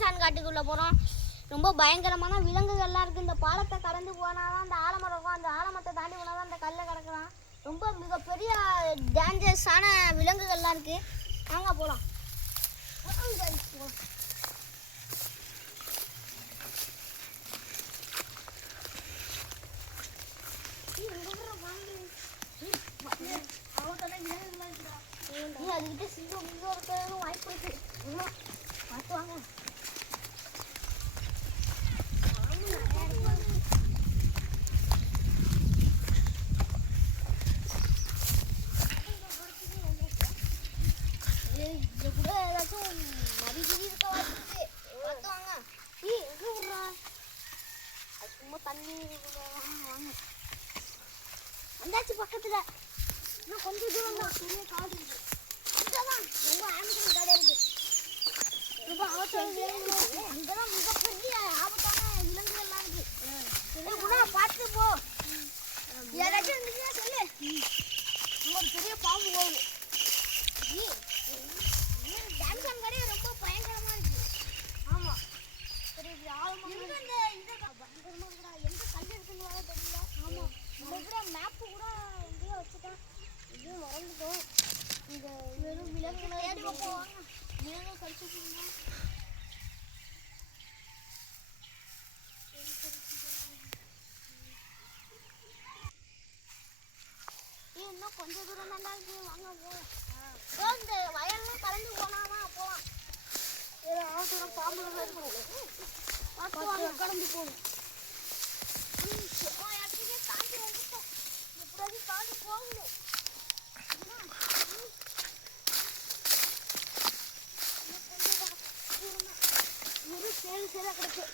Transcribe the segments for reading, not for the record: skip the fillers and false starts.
Amazon காட்டுக்குள்ளே போகிறோம். ரொம்ப பயங்கரமான விலங்குகள்லாம் இருக்குது. இந்த பாலத்தை கடந்து போனால் தான் அந்த ஆலமரம் இருக்கும். அந்த ஆலமரத்தை தாண்டி போனால் தான் அந்த கல்லை கிடக்கலாம். ரொம்ப மிகப்பெரிய டேஞ்சரஸான விலங்குகள்லாம் இருக்குது. வாங்க போகலாம். அதுக்கிட்ட சிங்கம் இருக்கிறதும் வாய்ப்பு இருக்கு. பார்த்து வாங்க. இது கூட ஏதாச்சும் மதிக்கிரி இருக்க வாய்ப்பு. பார்த்து வாங்க. எங்க விடுறா? அது சும்மா தண்ணி வாங்க. வந்தாச்சு பக்கத்துல. இன்னும் கொஞ்சம் தூரம் தான். பெரிய காடு இருக்கு. அங்கதான் ரொம்ப ஆம்புலன்ஸ் கடை இருக்கு. ரொம்ப அங்கதான் மிகப்பெரிய ஆபத்தான விலங்குகள்லாம் இருக்கு. பார்த்து போ. யாராச்சும் இருந்துச்சுன்னா சொல்லு. ஒரு பெரிய பாம்பு போகுது. டான்சன் கடை ரொம்ப பயங்கரமா இருக்கு. ஆமா பெரிய ஆழமா இந்த பயங்கரமா இருக்குடா. எங்க கல் இருக்குன்னு வர தெரியல. ஆமா கூட மேப்பு கூட எங்கேயோ வச்சுட்டேன். இது மறந்துட்டோம். இந்த வெறும் விலங்குகளை தேடி வைப்போம். விலங்கு கழிச்சு போகணும். இன்னும் கொஞ்சம் தூரம் தாண்டா இருக்கு. வாங்க போகலாம். இந்த வயல்லாம் கலந்து போனாதான் போகலாம். ஏதோ அவசரம் பாம்புகள் இருக்கும். பார்த்து வாங்க கடந்து போகணும். தாண்டி வந்துட்டோம். எப்படியாவது தாண்டி போகணும். சேரு சேரா கிடக்கு.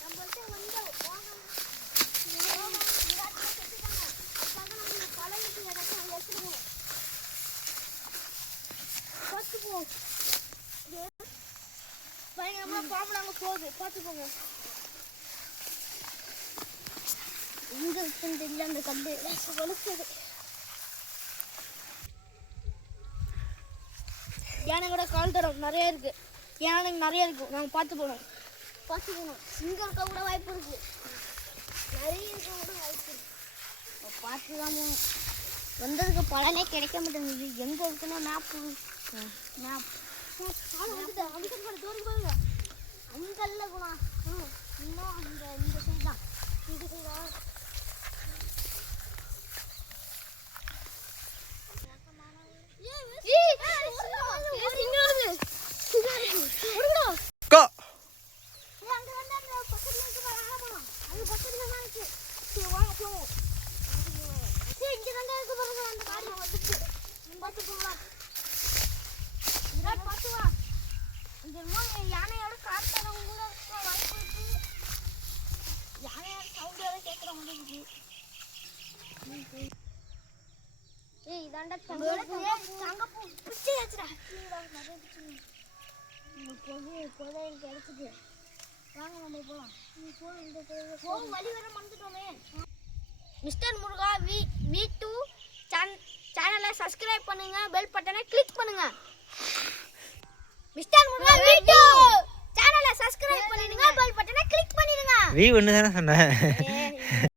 நம்மள்கிட்ட வந்து பழகிட்டு ஏதாச்சும் எடுத்துருவோம். பார்த்து போ. பயங்கரமா பாம்பு நாங்க போகுது. பார்த்துக்கோங்க. எங்க இருக்குன்னு தெரியல. அந்த கல்லு வலுக்குது. யானையோட கால் தரம் நிறைய இருக்கு. யானை நிறைய இருக்கு. நாங்க பார்த்து போகணும். சிங்கம் இருக்க கூட வாய்ப்பு இருக்கு. நிறைய இருக்க கூட வாய்ப்பு இருக்கு. பார்த்து தான் போகணும். வந்ததுக்கு பலனே கிடைக்க மாட்டேங்குது. எங்க இருக்குன்னா மேப்பு அங்கல்ல போலாம். இன்னும் இந்த சைடு தான். இந்த சைடா யானையோட காத்தடம் கூட வாய்ப்பு இருக்கு. யானையோட சவுண்டோட கேட்கற முடியுது. ஏய் இதாண்டா தங்கப்பூ பிச்சை ஏச்சுடா. கோதையில் கிடைச்சிது. வாங்க நம்ம போகலாம். போகும் வழி வர மறந்துட்டோமே. மிஸ்டர் முருகா V2 சேனலை சப்ஸ்கிரைப் பண்ணுங்க. பெல் பட்டனை கிளிக் பண்ணுங்க. மிஸ்டர் முருகா V2 சேனலை சப்ஸ்கிரைப் பண்ணிடுங்க. பெல் பட்டனை கிளிக் பண்ணிடுங்க. V1 தானே சொன்னேன்.